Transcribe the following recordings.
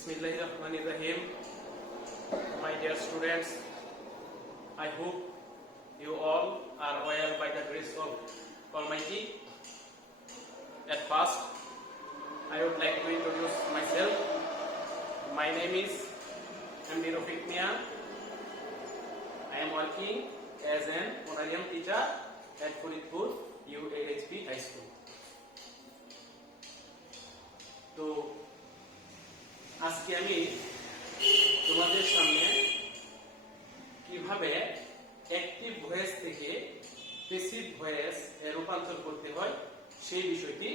Bismillahirrahmanirrahim. My dear students, I hope you all are well by the grace of Almighty. At first, I would like to introduce myself. My name is MD Rafiq Mia. I am working as an honorarium teacher at Faridpur UAHP High School. তো আজকে আমি তোমাদের সামনে কিভাবে active voice থেকে passive voice এ রূপান্তর করতে হয় সেই বিষয়টি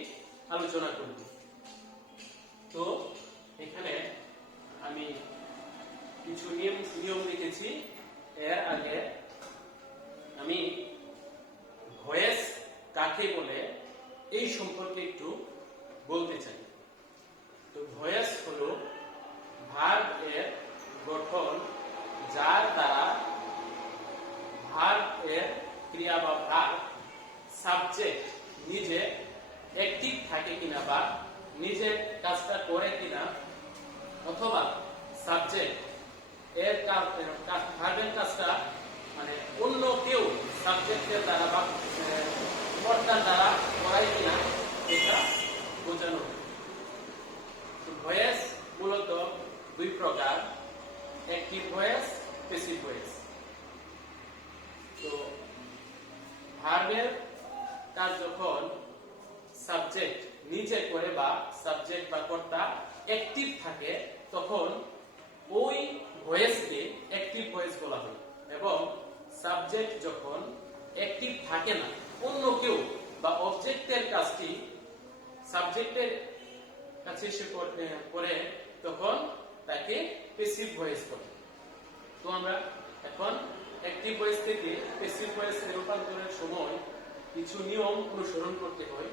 আলোচনা করব। তো এখানে আমি কিছু নিয়ম লিখেছি। এর আগে আমি ভয়েস কাকে বলে এই সম্পর্কে একটু বলতে চাই। তো ভয়েস হলো ভার্ব এর গঠন যার দ্বারা ভার্ব এর ক্রিয়া বা ভার্ব সাবজেক্ট নিজে অ্যাক্টিভ থাকে কিনা বা নিজে কাজটা করে কিনা, অথবা সাবজেক্ট এর ভার্বের কাজটা মানে অন্য কেউ সাবজেক্টের দ্বারা বা কর্তার দ্বারা করায় কিনা এটা বোঝানো। ভয়েস মূলত দুই প্রকার, অ্যাক্টিভ ভয়েস, প্যাসিভ ভয়েস। তো ভার্বের কাজ যখন সাবজেক্ট নিজে করে বা সাবজেক্ট বা কর্তা অ্যাক্টিভ থাকে তখন ওই ভয়েসকে অ্যাক্টিভ ভয়েস বলা হয়, এবং সাবজেক্ট যখন অ্যাক্টিভ থাকে না, অন্য কেউ বা অবজেক্টের কাজটি সাবজেক্টের কাছে এসে করে তখন তাকে প্যাসিভ ভয়েস বলে। তো আমরা এখন অ্যাক্টিভ ভয়েস থেকে প্যাসিভ ভয়েস রূপান্তরের সময় কিছু নিয়ম অনুসরণ করতে হয়।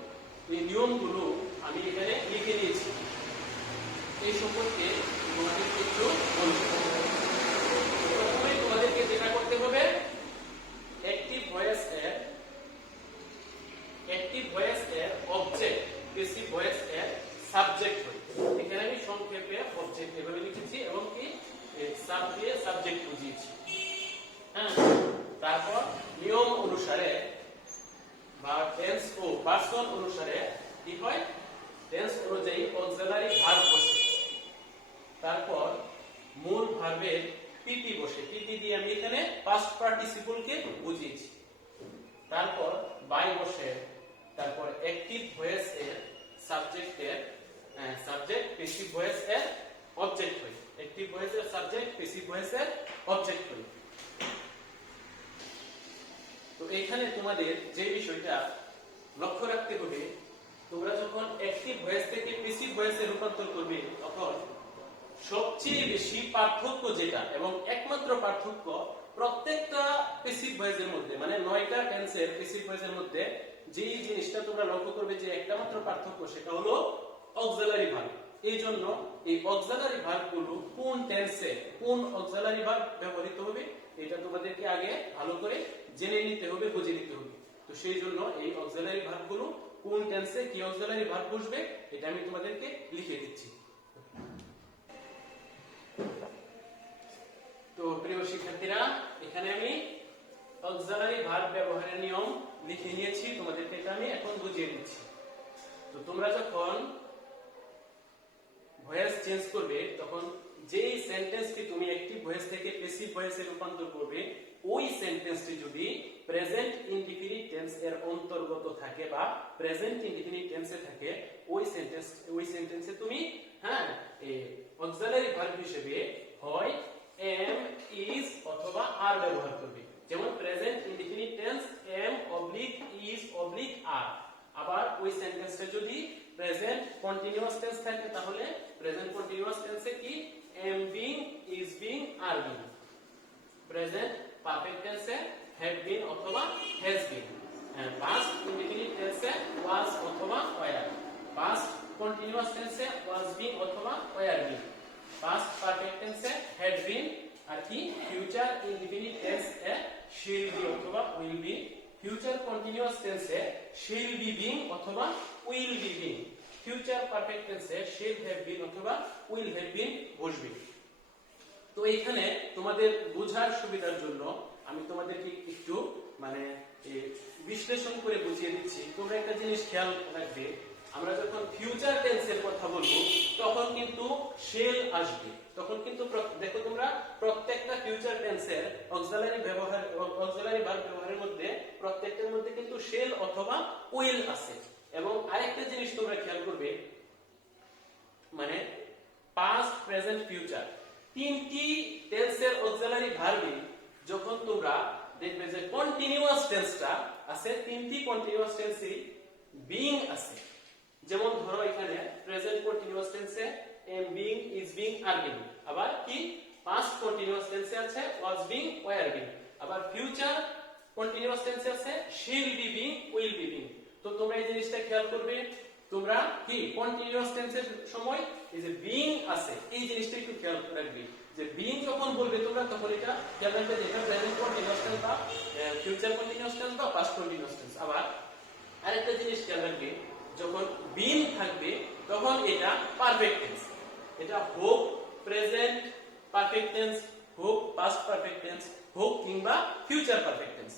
এই নিয়মগুলো আমি এখানে লিখে নিয়েছি, এই সম্পর্কে তোমাদেরকে একটু বলবো। প্রথমে তোমাদেরকে যেটা করতে হবে, অ্যাক্টিভ ভয়েস এর অবজেক্ট প্যাসিভ ভয়েস এর সাবজেক্ট হয়। এখানে আমি সংক্ষেপে অবজেক্ট এভাবে লিখেছি এবং কি সাব দিয়ে সাবজেক্ট বুঝিয়েছি। হ্যাঁ, তারপর নিয়ম অনুসারে বা টেন্স ও পার্সন অনুসারে কি হয়, টেন্স অনুযায়ী অক্সিলারি ভার্ব বসে, তারপর মূল ভার্বের পিটি বসে, পিটি দিয়ে আমি এখানে পাস্ট পার্টিসিপল কে বুঝিয়েছি। তারপর বাই বসে, তারপর অ্যাক্টিভ ভয়েস এর সাবজেক্টের সাবজেক্ট প্যাসিভ ভয়েস এর অবজেক্ট হয়, অ্যাক্টিভ ভয়েস এর সাবজেক্ট প্যাসিভ ভয়েস এর অবজেক্ট হয়। তো এখানে তোমাদের যে বিষয়টা লক্ষ্য রাখতে হবে, তোমরা যখন অ্যাক্টিভ ভয়েস থেকে প্যাসিভ ভয়েসে রূপান্তর করবে তখন সবচেয়ে বেশি পার্থক্য যেটা এবং একমাত্র পার্থক্য প্রত্যেকটা প্যাসিভ ভয়েসের মধ্যে, মানে 9টা টেন্সের প্যাসিভ ভয়েসের মধ্যে যেই জিনিসটা তোমরা লক্ষ্য করবে যে একটা মাত্র পার্থক্য, সেটা হলো অক্সিলারি ভার্ব। এই জন্য এই অক্সিলারি ভার্বগুলো কোন টেন্সে কোন অক্সিলারি ভার্ব ব্যবহৃত হবে এটা তোমাদেরকে আগে ভালো করে জেনে নিতে হবে, বুঝে নিতে হবে। তো সেই জন্য এই অক্সিলারি ভার্বগুলো কোন টেন্সে কি অক্সিলারি ভার্ব বসবে এটা আমি তোমাদেরকে লিখে দিচ্ছি। তো প্রিয় শিক্ষার্থীরা, এখানে আমি অক্সিলারি ভার্ব ব্যবহারের নিয়ম লিখে নিয়েছি, তোমাদেরকে এটা আমি এখন বুঝিয়ে দিচ্ছি। তো তোমরা যখন ভয়েস চেঞ্জ করবে তখন যেই সেন্টেন্সটি তুমি অ্যাক্টিভ ভয়েস থেকে প্যাসিভ ভয়েসে রূপান্তর করবে, ওই সেন্টেন্সটি যদি প্রেজেন্ট ইনডিফিনিট টেন্স এর অন্তর্গত থাকে বা প্রেজেন্ট ইনডিফিনিট টেন্সে থাকে, ওই সেন্টেন্সে তুমি অক্সিলারি ভার্ব হিসেবে হয় am, is অথবা are ব্যবহার করবে। যেমন present indefinite tense am is are। আবার ওই সেন্টেন্সটা যদি প্রেজেন্ট কন্টিনিউয়াস টেন্স থাকে তাহলে প্রেজেন্ট কন্টিনিউয়াস টেন্সে কি am being, is being, are being। Present perfect টেন্সে have been অথবা has been। পাস্ট ইনডিফিনিট টেন্সে was অথবা were। পাস্ট কন্টিনিউয়াস টেন্সে was being অথবা were being। পাস্ট পারফেক্ট টেন্সে had been, আর কি ফিউচার ইনডিফিনিট টেন্সে shall be অথবা will be। ফিউচার কন্টিনিউয়াস টেন্সে shall be being অথবা will be being। Future perfect টেন্সে shall have been অথবা will have been এখানে তোমাদের বোঝার সুবিধার জন্য আমি তোমাদেরকে একটু মানে বিশ্লেষণ করে বুঝিয়ে দিচ্ছি। তোমরা একটা জিনিস খেয়াল রাখবে, আমরা যখন ফিউচার টেন্সের কথা বলবো তখন কিন্তু শেল আসবে। তখন কিন্তু দেখো তোমরা প্রত্যেকটা ফিউচার টেন্সের অক্সিলারি ভার্ব ব্যবহারের মধ্যে প্রত্যেকটার মধ্যে কিন্তু শেল অথবা উইল আছে। এবং আরেকটা জিনিস তোমরা খেয়াল করবে, মানে পাস্ট, প্রেজেন্ট, ফিউচার তিনটি টেন্সের অক্সিলারি ভার্বে যখন তোমরা দেখবে যে কন্টিনিউয়াস টেন্সটা আছে, তিনটি কন্টিনিউয়াস টেন্সই বিং আছে। যেমন ধরো এখানে প্রেজেন্ট কন্টিনিউয়াস টেন্সে am being, is being, are being। আবার কি পাস্ট কন্টিনিউয়াস টেন্সে আছে was being, were being। আবার ফিউচার কন্টিনিউয়াস টেন্সে আছে shall be being, will be being। তো তোমরা এই জিনিসটা খেয়াল করবে, তোমরা কি কন্টিনিউয়াস টেন্সের সময় এই যে being আছে এই জিনিসটা একটু খেয়াল রাখবে, যে being যখন বলবে তোমরা তখন এটা খেয়াল রাখবে যে এটা প্রেজেন্ট কন্টিনিউয়াস টেন্স বা ফিউচার কন্টিনিউয়াস টেন্স বা পাস্ট কন্টিনিউয়াস টেন্স। আবার আরেকটা জিনিস খেয়াল রাখবে, যখন being থাকবে তখন এটা পারফেক্ট টেন্স। এটা হোক প্রেজেন্ট পারফেক্ট টেন্স, হোক পাস্ট পারফেক্ট টেন্স, হোক কিংবা ফিউচার পারফেক্ট টেন্স।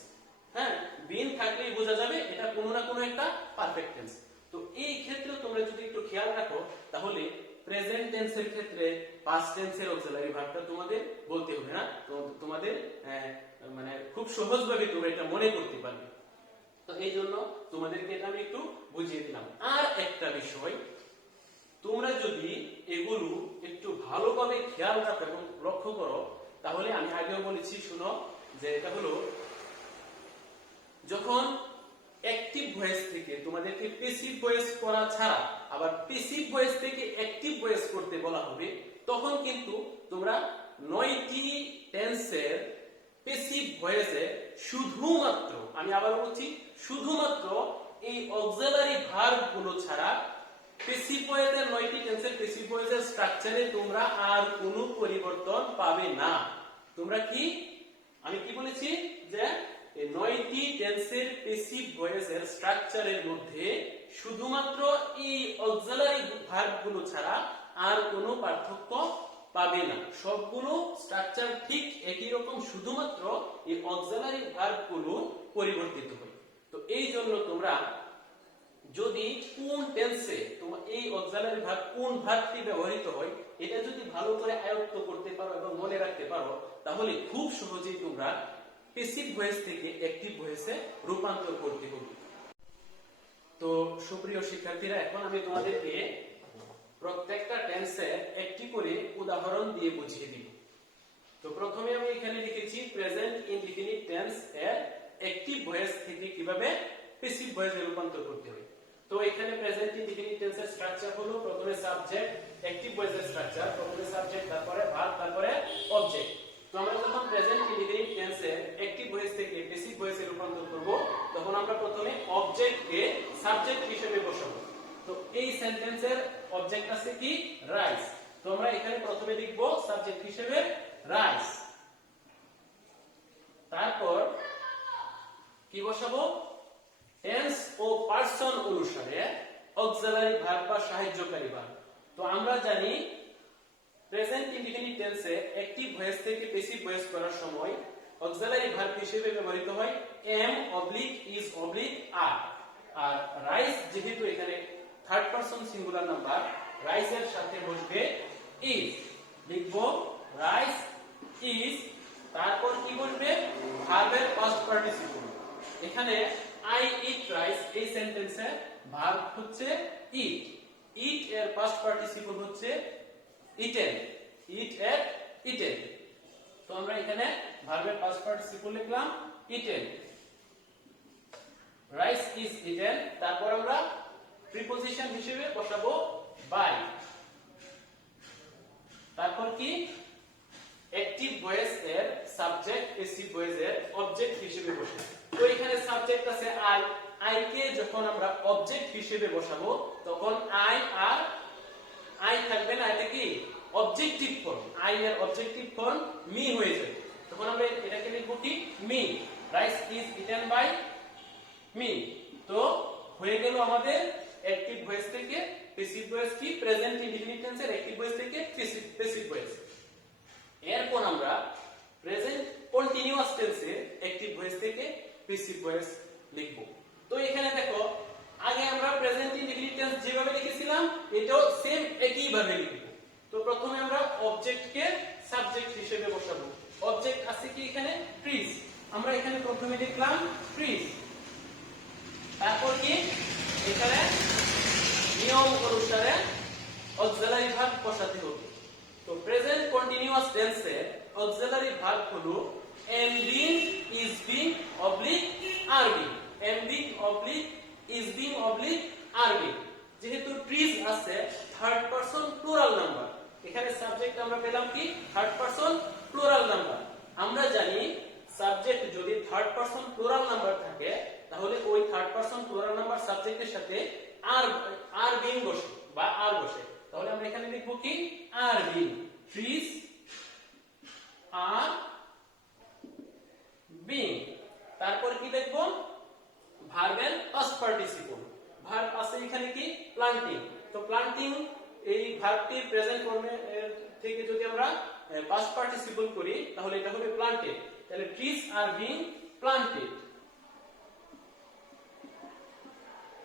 হ্যাঁ, being থাকলেই বোঝা যাবে এটা কোনো না কোনো একটা পারফেক্ট টেন্স। তো এই ক্ষেত্রে তোমরা যদি একটু খেয়াল রাখো তাহলে প্রেজেন্ট টেন্সের ক্ষেত্রে পাস্ট টেন্সের অক্সিলারি ভার্বটা তোমাদের বলতে হবে না, তোমাদের মানে খুব সহজভাবে তোমরা এটা মনে করতে পারবে। তো এই জন্য তোমাদেরকে এটা আমি একটু বুঝিয়ে দিলাম। আর একটা বিষয়, তোমরা যদি এগুলো একটু ভালোভাবে খেয়াল রাখো এবং লক্ষ্য করো তাহলে আমি আগেও বলেছি, শুনো, যে এটা হলো যখন অ্যাক্টিভ ভয়েস থেকে তোমাদেরকে প্যাসিভ ভয়েস করা ছাড়া আবার প্যাসিভ ভয়েস থেকে অ্যাক্টিভ ভয়েস করতে বলা হবে, তখন কিন্তু তোমরা 9টি টেন্সের প্যাসিভ ভয়েসে শুধুমাত্র, আমি আবার বলছি, শুধুমাত্র এই অক্সিলারি ভার্ব গুলো ছাড়া প্যাসিভ ভয়েসের 9টি টেন্সের প্যাসিভ ভয়েসের স্ট্রাকচারে তোমরা আর কোনো পরিবর্তন পাবে না। তোমরা কি, আমি কি বলেছি যে এই 9টি টেন্সের প্যাসিভ ভয়েসের স্ট্রাকচারের মধ্যে শুধুমাত্র এই অক্সিলারি ভার্ব গুলো ছাড়া আর কোনো পার্থক্য পাবে না। সবগুলো স্ট্রাকচার ঠিক একই রকম, শুধুমাত্র এই অক্সিলারি ভার্ব গুলো পরিবর্তিত হয়। তো এই জন্য তোমরা যদি কোন টেন্সে তোমার এই অক্সিলারি ভার্ব কোন ভার্বটি ব্যবহৃত হয় এটা যদি ভালো করে আয়ত্ত করতে পারো এবং মনে রাখতে পারো তাহলে খুব সহজেই তোমরা প্যাসিভ ভয়েস থেকে অ্যাক্টিভ ভয়েসে রূপান্তর করতে পারবে। তো সুপ্রিয় শিক্ষার্থীরা, এখন আমি তোমাদেরকে প্রত্যেকটা টেন্সের একটি করে উদাহরণ দিয়ে বুঝিয়ে দিব। তো প্রথমে আমি এখানে লিখেছি প্রেজেন্ট ইনডিফিনিট টেন্স এর অ্যাক্টিভ ভয়েস থেকে কিভাবে প্যাসিভ ভয়েসে রূপান্তর করতে হয়। তো এখানে প্রেজেন্ট ইনডিফিনিট টেন্সের স্ট্রাকচার হলো প্রথমে সাবজেক্ট, অ্যাক্টিভ ভয়েসের স্ট্রাকচার প্রথমে সাবজেক্ট, তারপরে ভার্ব, তারপরে অবজেক্ট। তো আমরা যখন প্রেজেন্ট ইনডিফিনিট টেন্সের অ্যাক্টিভ ভয়েস থেকে প্যাসিভ ভয়েসে রূপান্তর করব তখন আমরা প্রথমে অবজেক্টকে সাবজেক্ট হিসেবে বসাবো। তো এই সেন্টেন্সের অবজেক্ট আছে কি রাইস, তো আমরা এখানে প্রথমে লিখব সাবজেক্ট হিসেবে রাইস, তারপর কি বসাবো টেন্স ও পারসন অনুসারে অক্সিলারি ভার্ব বা সাহায্যকারী ভার্ব। তো আমরা জানি প্রেজেন্ট ইনডিফিনিট টেন্সে অ্যাক্টিভ ভয়েস থেকে প্যাসিভ ভয়েস করার সময় অক্সিলারি ভার্ব হিসেবে ব্যবহৃত হয় am, is, are। আর রাইস যেহেতু এখানে third person singular number, rice এর সাথে বসবে is, লিখব রাইস is, তারপর কি বসবে ভার্বের পাস্ট পার্টিসিপল। এখানে I eat rice এই সেন্টেন্সে ভার্ব হচ্ছে eat, eat এর পাস্ট পার্টিসিপল হচ্ছে eaten, eat এর eaten। তো আমরা এখানে ভার্বের পাস্ট পার্টিসিপল লিখলাম eaten, rice is eaten, তারপর আমরা প্রিপজিশন হিসেবে বসাবো by, তারপর কি অ্যাক্টিভ ভয়েস এর সাবজেক্ট প্যাসিভ ভয়েস এর অবজেক্ট হিসেবে বসাবো। তো এখানে সাবজেক্ট আছে আই, আই কে যখন আমরা অবজেক্ট হিসেবে বসাবো তখন আই আর আই থাকবে না, এটা কি অবজেক্টিভ ফর্ম, আই এর অবজেক্টিভ ফর্ম মি হয়ে যাবে। তখন আমরা এটাকে লিখব কি me, rice is eaten by me. তো হয়ে গেল আমাদের অ্যাক্টিভ ভয়েস থেকে প্যাসিভ ভয়েস কি প্রেজেন্ট ইনডিফিনিট টেন্সের অ্যাক্টিভ ভয়েস থেকে প্যাসিভ ভয়েস। এরপর প্যাসিভ ভয়েস লিখব। তো এখানে দেখো আগে আমরা প্রেজেন্ট ইনডিফিনিট টেন্স যেভাবে লিখেছিলাম এটাও সেম একই ভাবে লিখব। তো প্রথমে আমরা অবজেক্টকে সাবজেক্ট হিসেবে বসাবো। অবজেক্ট আছে কি এখানে ট্রিজ, আমরা এখানে প্রথমে লিখলাম ট্রিজ। তারপর কি এখানে নিয়ম অনুসারে অক্সিলারি ভার্ব বসাতে হবে। তো প্রেজেন্ট কন্টিনিউয়াস টেন্সে অক্সিলারি ভার্ব হলো am been, is been, oblique, are been, am been, oblique, is been, oblique, are been। যেহেতু ট্রিজ আছে থার্ড পারসন প্লুরাল নাম্বার, এখানে সাবজেক্ট আমরা পেলাম কি থার্ড পারসন প্লুরাল নাম্বার। আমরা জানি সাবজেক্ট যদি থার্ড পারসন প্লুরাল নাম্বার থাকে তাহলে ওই থার্ড পারসন প্লুরাল নাম্বার সাবজেক্টের সাথে আর বিং বসে বা আর বসে। তাহলে আমরা এখানে লিখব কি are being, trees are being. তারপর কি লিখব ভার্বের পাস্ট পার্টিসিপল। ভার্ব আছে এখানে কি প্লান্টিং। তো প্লান্টিং এই ভার্বটি প্রেজেন্ট ফর্মে থেকে যদি আমরা পাস্ট পার্টিসিপল করি তাহলে এটা হবে প্লান্টেড। তাহলে ট্রিজ আর বিং প্লান্টেড।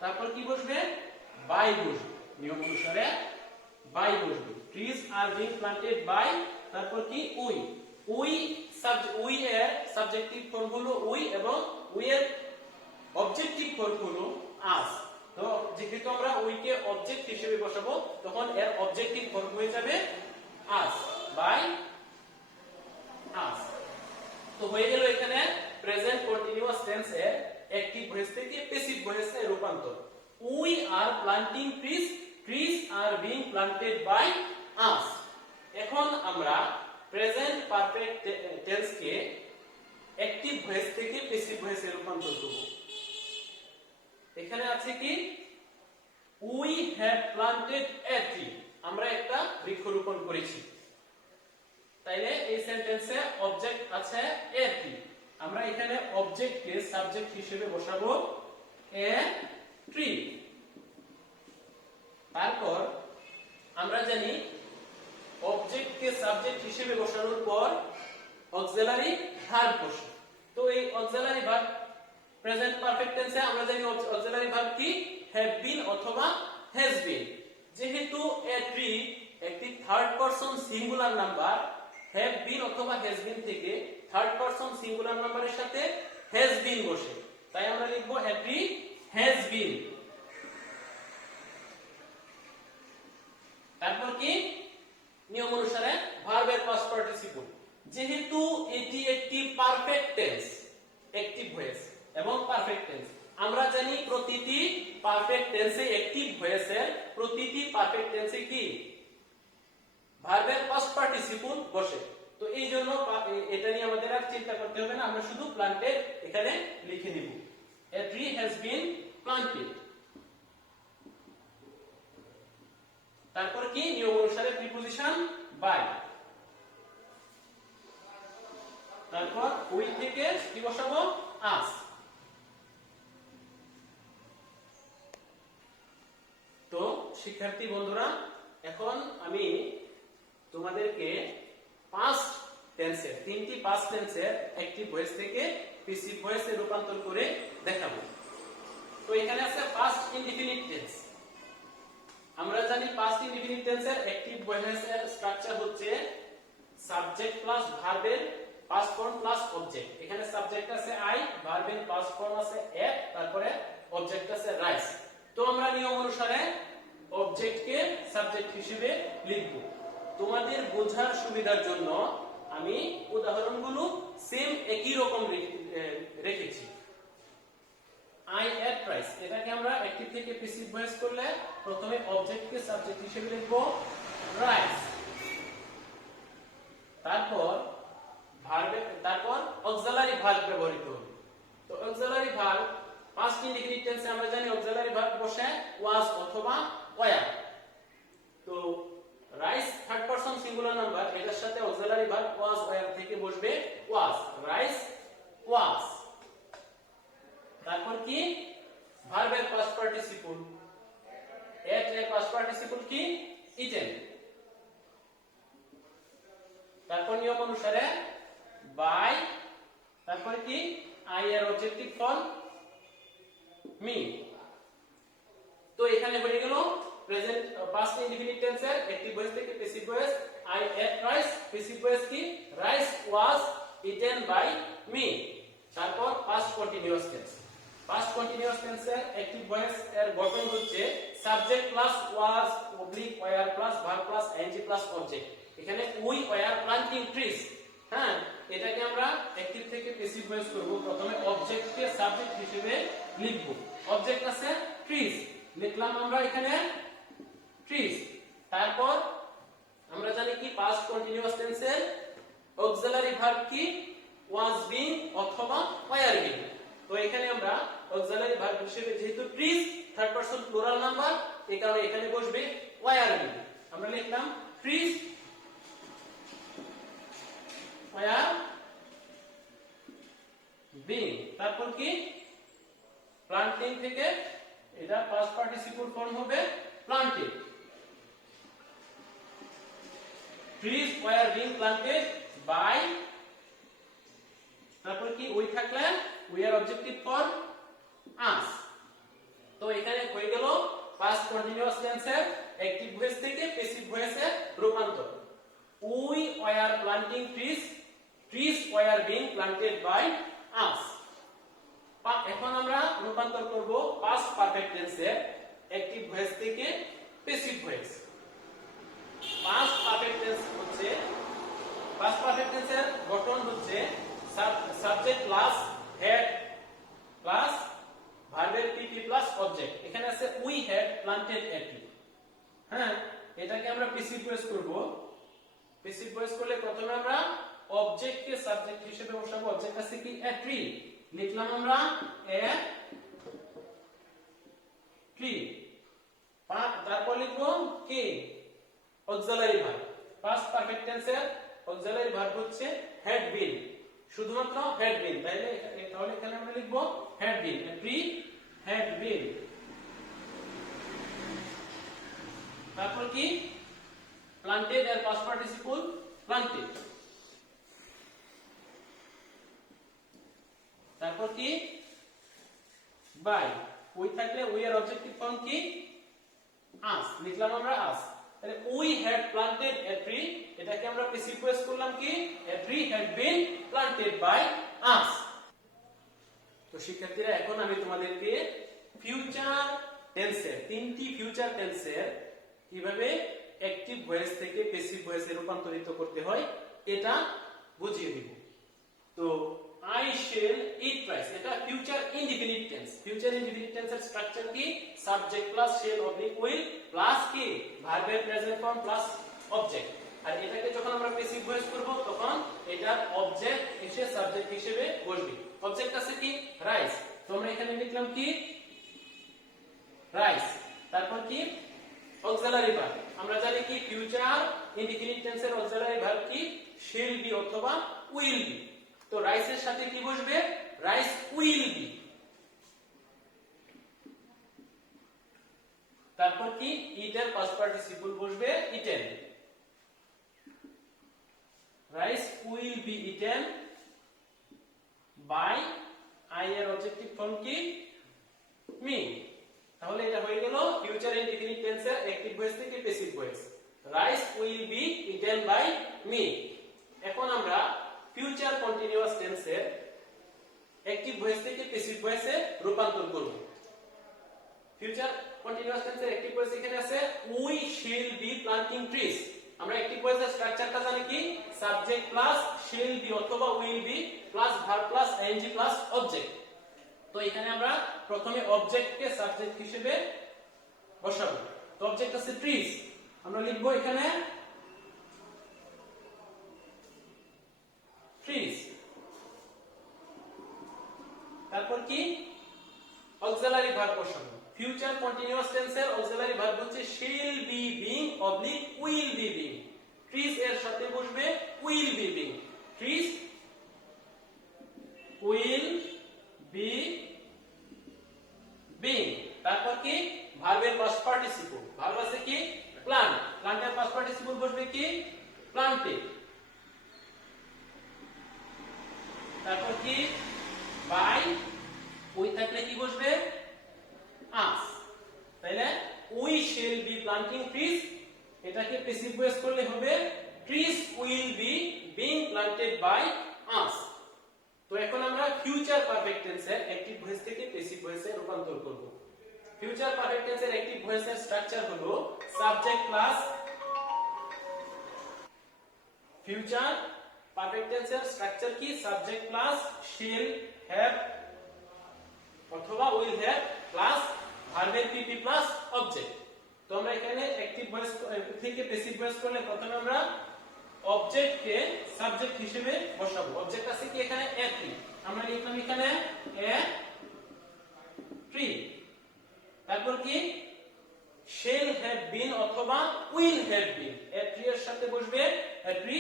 তারপর কি বসবে বাই বসবে, নিয়ম অনুসারে বাই বসবে। Trees are being planted by. তারপর কি উই, উই এর সাবজেক্টিভ ফর্ম হলো উই এবং উই এর অবজেক্টিভ ফর্ম হলো আস। তো যেহেতু আমরা উই কে অবজেক্ট হিসেবে বসাবো তখন এর অবজেক্টিভ ফর্ম হয়ে যাবে আস, বাই আস। তো হয়ে গেল এখানে প্রেজেন্ট কন্টিনিউয়াস টেন্স এর অ্যাক্টিভ ভয়েস থেকে প্যাসিভ ভয়েসে রূপান্তর। We are planting trees, trees are being planted by us. এখন আমরা প্রেজেন্ট পারফেক্ট টেন্স কে অ্যাক্টিভ ভয়েস থেকে প্যাসিভ ভয়েসে রূপান্তর করব। এখানে আছে কি we have planted a tree, আমরা একটা বৃক্ষরোপণ করেছি। তাইলে এই সেন্টেন্সে অবজেক্ট আছে এ ট্রি, আমরা এখানে অবজেক্টকে সাবজেক্ট হিসেবে বসাবো এ ট্রি। তারপর আমরা জানি অবজেক্টকে সাবজেক্ট হিসেবে বসানোর পর অক্সিলারি ভার্ব বসে। তো এই অক্সিলারি ভার্ব প্রেজেন্ট পারফেক্ট টেন্সে আমরা জানি অক্সিলারি ভার্ব কি হ্যাভ বিন অথবা হ্যাজ বিন। যেহেতু এ ট্রি একটি third person singular number, have been অথবা হ্যাজ বিন থেকে থার্ড পারসন সিঙ্গুলার নাম্বারের সাথে হ্যাজ বিন বসে, তাই আমরা লিখব এ ট্রি হ্যাজ বিন। তারপর কি নিয়ম অনুসারে ভার্বের পাস্ট পার্টিসিপল। যেহেতু এটি একটি পারফেক্ট টেন্স, অ্যাক্টিভ ভয়েস এবং পারফেক্ট টেন্স, আমরা জানি প্রতিটি পারফেক্ট টেন্সে অ্যাক্টিভ ভয়েসের প্রতিটি পারফেক্ট টেন্সে কি ভার্বের পাস্ট পার্টিসিপল বসে। তো এই জন্য এটা নিয়ে আমাদের আর চিন্তা করতে হবে না, আমরা শুধু প্লান্টেড এখানে লিখে দিব। A tree has been planted। তারপর কি নিয়ম অনুসারে প্রিপজিশন বাই। তারপর উই থেকে কি বসাবো আস। তো শিক্ষার্থী বন্ধুরা, এখন আমি তোমাদেরকে পাস্ট টেন্সের তিনটি পাস্ট টেন্সের অ্যাক্টিভ ভয়েস থেকে প্যাসিভ ভয়েসে রূপান্তর করে দেখাবো। তো এখানে আছে পাস্ট ইনডিফিনিট টেন্স। আমরা জানি পাস্ট ইনডিফিনিট টেন্সের অ্যাক্টিভ ভয়েসের স্ট্রাকচার হচ্ছে সাবজেক্ট প্লাস ভার্বের পাস্ট ফর্ম প্লাস অবজেক্ট। এখানে সাবজেক্ট আছে আই, ভার্বের পাস্ট ফর্ম আছে এট, তারপরে অবজেক্ট আছে রাইস। তো আমরা নিয়ম অনুসারে অবজেক্টকে সাবজেক্ট হিসেবে লিখব। তোমাদের বোঝার সুবিধার জন্য আমি উদাহরণগুলো সেম একই রকম রেখেছি। I ate rice, এটাকে আমরা অ্যাক্টিভ থেকে প্যাসিভ ভয়েস করলে প্রথমে অবজেক্টকে সাবজেক্ট হিসেবে লিখব রাইস। তারপর অক্সিলারি ভার্ব ব্যবহৃত হবে। তো অক্সিলারি ভার্ব পাস্ট ইনডিফিনিট টেন্সে আমরা জানি অক্সিলারি ভার্ব বসে ওয়াজ অথবা ওয়্যার। তো rice third person singular number, এটার সাথে অক্সিলারি ভার্ব ওয়াজ ওয়্যার থেকে বসবে ওয়াজ, রাইস ওয়াজ। তারপর কি ভার্বের পাস্ট পার্টিসিপল, এট এর পাস্ট পার্টিসিপল কি ইটেন। তারপর নিয়ম অনুসারে বাই, তারপর কি আই এর অবজেক্টিভ ফর্ম মি। তো এখানে হয়ে গেল প্রেজেন্ট পাস্ট ইনডিফিনিট টেন্সের অ্যাক্টিভ ভয়েস থেকে passive voice. I ate rice, passive voice কি rice was eaten by me. তারপর past continuous tense. Past continuous টেন্সের অ্যাক্টিভ ভয়েস এর গঠন হচ্ছে subject plus was oblique were plus verb plus ING plus object. এখানে we were planting trees, হ্যাঁ, এটাকে আমরা অ্যাক্টিভ থেকে প্যাসিভ ভয়েস করব। প্রথমে অবজেক্টকে সাবজেক্ট হিসেবে লিখব। অবজেক্ট আছে ট্রিজ, লিখলাম আমরা এখানে ট্রিজ। তারপর আমরা জানি কি পাস্ট কন্টিনিউয়াস টেন্সের অক্সিলারি ভার্ব কি ওয়াজ বিং অথবা ওয়্যার বিং। তো এখানে আমরা অক্সিলারি ভার্ব হিসেবে যেহেতু trees third person plural number, এই কারণে এখানে বসবে ওয়্যার বিং। আমরা লিখলাম ট্রিজ ওয়্যার বিং। তারপর কি প্লান্টিং থেকে এটা পাস্ট পার্টিসিপল ফর্ম হবে planted. Trees were being planted by, তারপর কি ওই থাকলে we are objective for us। তো এখানে হয়ে গেল past continuous tense এর অ্যাক্টিভ ভয়েস থেকে প্যাসিভ ভয়েসে রূপান্তর। We were planting trees, trees were being planted by us। এখন আমরা রূপান্তর করব past perfect tense এর অ্যাক্টিভ ভয়েস থেকে passive voice. Past perfect tense হচ্ছে, পাস্ট পারফেক্ট টেন্সের গঠন হচ্ছে সাবজেক্ট প্লাস হ্যাড প্লাস ভার্বের পিপি প্লাস অবজেক্ট। এখানে আছে we had planted a tree, হ্যাঁ, এটাকে আমরা প্যাসিভ ভয়েস করব। প্যাসিভ ভয়েস করলে প্রথমে আমরা অবজেক্টকে সাবজেক্ট হিসেবে বসাবো। অবজেক্ট আছে কি এ ট্রি, লিখলাম আমরা এ ট্রি। তারপর লিখব কি অক্সিলারি ভার্ব। পাস্ট পারফেক্ট টেন্সের অক্সিলারি ভার্ব হচ্ছে হ্যাড বিন, শুধুমাত্র হ্যাড বিন। তাহলে এখানে আমরা লিখব had been, a tree had been. তারপর কি প্লান্টেড এর পাস্ট পার্টিসিপল প্লান্টেড। তারপর কি বাই, ওই থাকলে ওই এর অবজেক্টিভ ফর্ম কি আস, লিখলাম আমরা আস। তাহলে we had planted a tree, এটাকে আমরা প্যাসিভ ভয়েস করলাম কি a tree had been planted by us। তো শিক্ষার্থীরা এখন আমি তোমাদেরকে ফিউচার টেন্সের তিনটি ফিউচার টেন্সের কিভাবে অ্যাক্টিভ ভয়েস থেকে প্যাসিভ ভয়েসে রূপান্তরিত করতে হয় এটা বুঝিয়ে দিব। তো I shall eat rice, এটা future indefinite tense. Future indefinite টেন্সের স্ট্রাকচার কি subject plus shall oblique will plus কি ভার্বের প্রেজেন্ট ফর্ম প্লাস অবজেক্ট। আর এটাকে যখন আমরা প্যাসিভ ভয়েস করব তখন এটার অবজেক্ট এসে সাবজেক্ট হিসেবে বসবে। অবজেক্ট আছে কি রাইস, তো আমরা এখানে লিখলাম কি রাইস। তারপর কি অক্সিলারি ভার্ব, আমরা জানি কি ফিউচার ইনডিফিনিট টেন্সের অক্সিলারি ভার্ব কি shall be অথবা will be। তো রাইসের সাথে কি বসবে রাইস উইল বি। তারপর কি ইট এর পাস্ট পার্টিসিপল বসবে eaten, rice will be eaten by I এর অবজেক্টিভ ফর্ম কি মি। তাহলে এটা হয়ে গেল ফিউচার ইনডিফিনিট টেন্সের অ্যাক্টিভ ভয়েস থেকে passive voice, rice will be eaten by me. এখন আমরা ফিউচার কন্টিনিউয়াস টেন্সের অ্যাক্টিভ ভয়েস থেকে প্যাসিভ ভয়েসে রূপান্তর করব। ফিউচার কন্টিনিউয়াস টেন্সের অ্যাক্টিভ ভয়েস এখানে আছে we shall be planting trees. আমরা অ্যাক্টিভ ভয়েসের স্ট্রাকচারটা জানি কি সাবজেক্ট প্লাস শ্যাল বি অথবা will be plus verb plus ING plus object. তো এখানে আমরা প্রথমে অবজেক্টকে সাবজেক্ট হিসেবে বসাবো। তো অবজেক্ট আছে ট্রিজ, আমরা লিখব এখানে ট্রিজ। তারপর কি অক্সিলারি ভার্ব বসাবো। ফিউচার কন্টিনিউয়াস টেন্সের অক্সিলারি ভার্ব হচ্ছে shall be being oblique will be being। Trees এর সাথে বসবে will be being, trees will be being। তারপর কি ভার্বের পাস্ট পার্টিসিপল, ভার্ব আছে কি প্লান্ট, প্লান্টের পাস্ট পার্টিসিপল বসবে কি প্লান্টেড। তারপর কি বাই উই থাকলে কি বসবে আস, তাইলে we shall be planting trees, এটাকে প্যাসিভ ভয়েস করলে হবে trees will be being planted by us. তো এখন আমরা ফিউচার পারফেক্ট টেন্সের অ্যাক্টিভ ভয়েস থেকে প্যাসিভ ভয়েসে রূপান্তর করব। ফিউচার পারফেক্ট টেন্সের অ্যাক্টিভ ভয়েসের স্ট্রাকচার হলো সাবজেক্ট প্লাস, ফিউচার পারফেক্ট টেন্সের স্ট্রাকচার কি সাবজেক্ট প্লাস শেল হ্যাভ অথবা উইল হ্যাভ প্লাস ভার্বের পিপি প্লাস অবজেক্ট। তো আমরা এখানে অ্যাক্টিভ ভয়েস থেকে প্যাসিভ ভয়েস করলে প্রথমে আমরা অবজেক্টকে সাবজেক্ট হিসেবে বসাবো। অবজেক্ট আছে কি এখানে এ ট্রি, আমরা লিখলাম এখানে এ ট্রি, তারপর কি শেল হ্যাভ বিন অথবা will have been, a tree এর সাথে বসবে a tree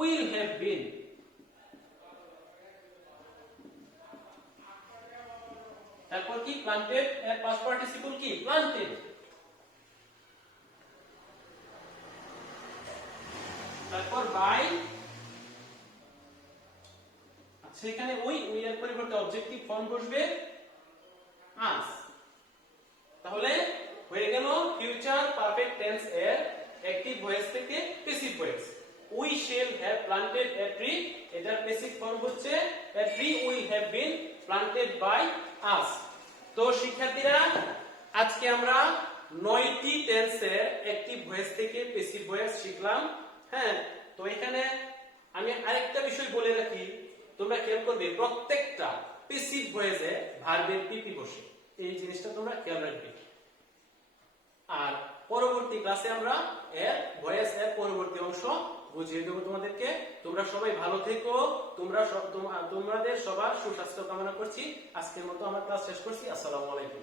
will have been. তারপর কি প্লান্টেড এর পাস্ট পার্টিসিপল কি প্লান্টেড, তারপর বাই, সেখানে উই এর পরিবর্তে অবজেক্টিভ ফর্ম বসবে আস। তাহলে হয়ে গেল ফিউচার পারফেক্ট টেন্স এর অ্যাক্টিভ ভয়েস থেকে passive voice. We shall have planted a tree, এটার প্যাসিভ ফর্ম হচ্ছে a tree will have been planted by us. তো শিক্ষার্থীরা আজকে আমরা 9টি টেন্সের অ্যাক্টিভ ভয়েস থেকে প্যাসিভ ভয়েস শিখলাম। হ্যাঁ, তো এখানে আমি আরেকটা বিষয় বলে রাখি, তোমরা খেয়াল করবে প্রত্যেকটা প্যাসিভ ভয়েসে ভার্বের পিপি বসে, এই জিনিসটা তোমরা খেয়াল রাখবে। আর পরবর্তী ক্লাসে আমরা এর ভয়েস এর পরবর্তী অংশ বুঝিয়ে দেবো তোমাদেরকে। তোমরা সবাই ভালো থেকো, তোমাদের সবার সুস্বাস্থ্য কামনা করছি। আজকের মতো আমার ক্লাস শেষ করছি। আসসালামু আলাইকুম।